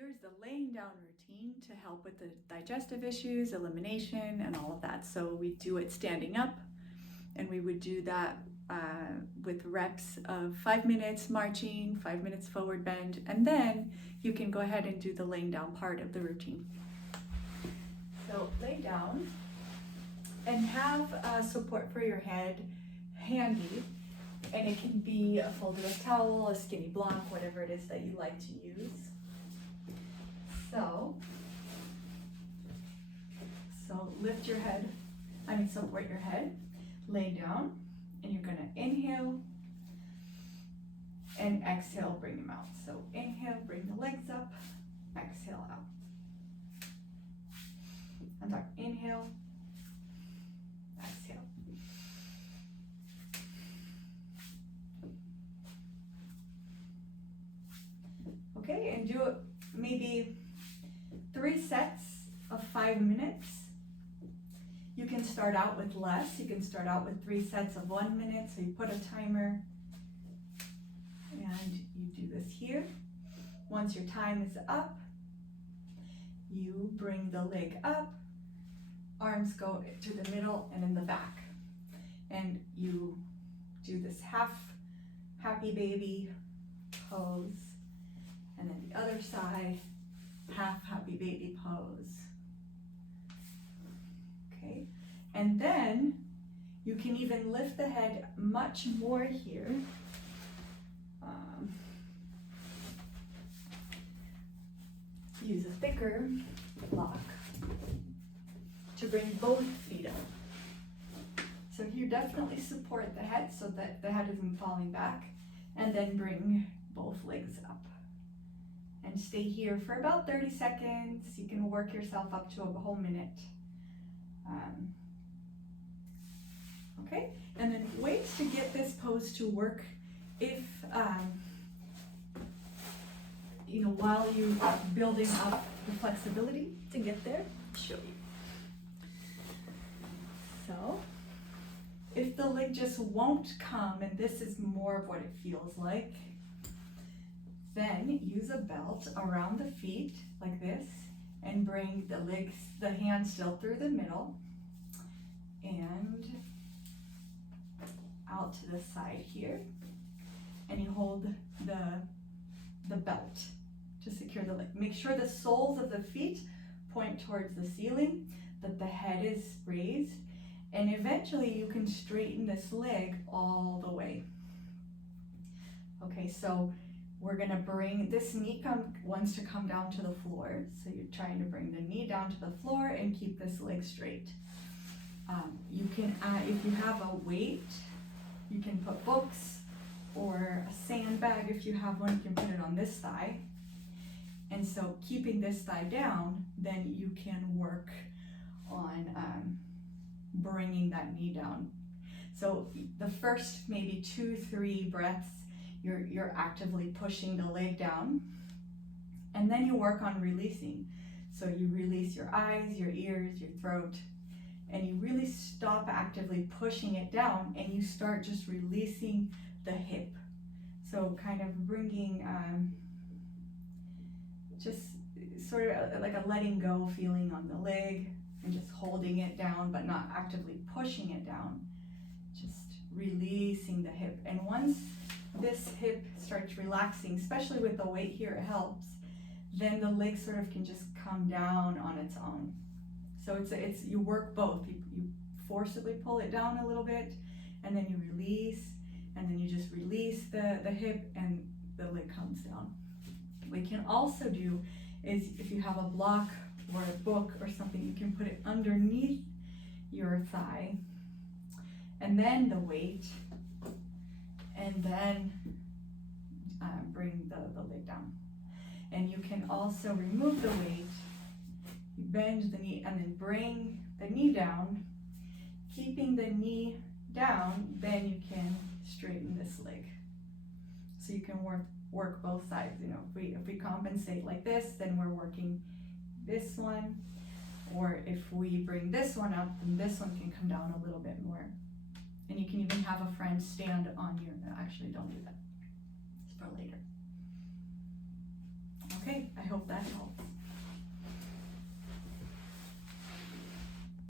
here's the laying down routine to help with the digestive issues, elimination, and all of that. So we do it standing up, and we would do that with reps of 5 minutes marching, 5 minutes forward bend, and then you can go ahead and do the laying down part of the routine. So lay down and have support for your head handy, and it can be a folded up towel, a skinny block, whatever it is that you like to use. So lift your head, support your head, lay down, and you're gonna inhale and exhale, bring them out. So inhale, bring the legs up, exhale out. And back, inhale, exhale. Okay, and do it maybe 3 sets of 5 minutes. You can start out with less. You can start out with 3 sets of 1 minute. So you put a timer and you do this here. Once your time is up, you bring the leg up, arms go to the middle and in the back. And you do this half happy baby pose. And then the other side, half happy baby pose. Okay, and then you can even lift the head much more here. Use a thicker block to bring both feet up. So here, definitely support the head so that the head isn't falling back, and then bring both legs up. And stay here for about 30 seconds. You can work yourself up to a whole minute. Okay, and then ways to get this pose to work if, while you are building up the flexibility to get there, I'll show you. So, if the leg just won't come, and this is more of what it feels like, then use a belt around the feet like this and bring the hands still through the middle and out to the side here, and you hold the belt to secure the leg. Make sure the soles of the feet point towards the ceiling, that the head is raised, and eventually you can straighten this leg all the way. Okay, so we're gonna bring this knee wants to come down to the floor. So you're trying to bring the knee down to the floor and keep this leg straight. You can add, if you have a weight, you can put books or a sandbag. If you have one, you can put it on this thigh. And so keeping this thigh down, then you can work on bringing that knee down. So the first maybe 2-3 breaths, you're actively pushing the leg down, and then you work on releasing. So you release your eyes, your ears, your throat, and you really stop actively pushing it down, and you start just releasing the hip. So kind of bringing just sort of like a letting go feeling on the leg, and just holding it down but not actively pushing it down, just releasing the hip. And once this hip starts relaxing, especially with the weight here, it helps, then the leg sort of can just come down on its own. So it's you work both. You forcibly pull it down a little bit, and then you release, and then you just release the hip, and the leg comes down. What you can also do is, if you have a block or a book or something, you can put it underneath your thigh, and then the weight, and then bring the leg down. And you can also remove the weight, you bend the knee, and then bring the knee down. Keeping the knee down, then you can straighten this leg. So you can work both sides. If we compensate like this, then we're working this one, or if we bring this one up, then this one can come down a little bit more. And you can even have a friend stand on your, actually don't do that, it's for later. Okay. Okay, I hope that helps.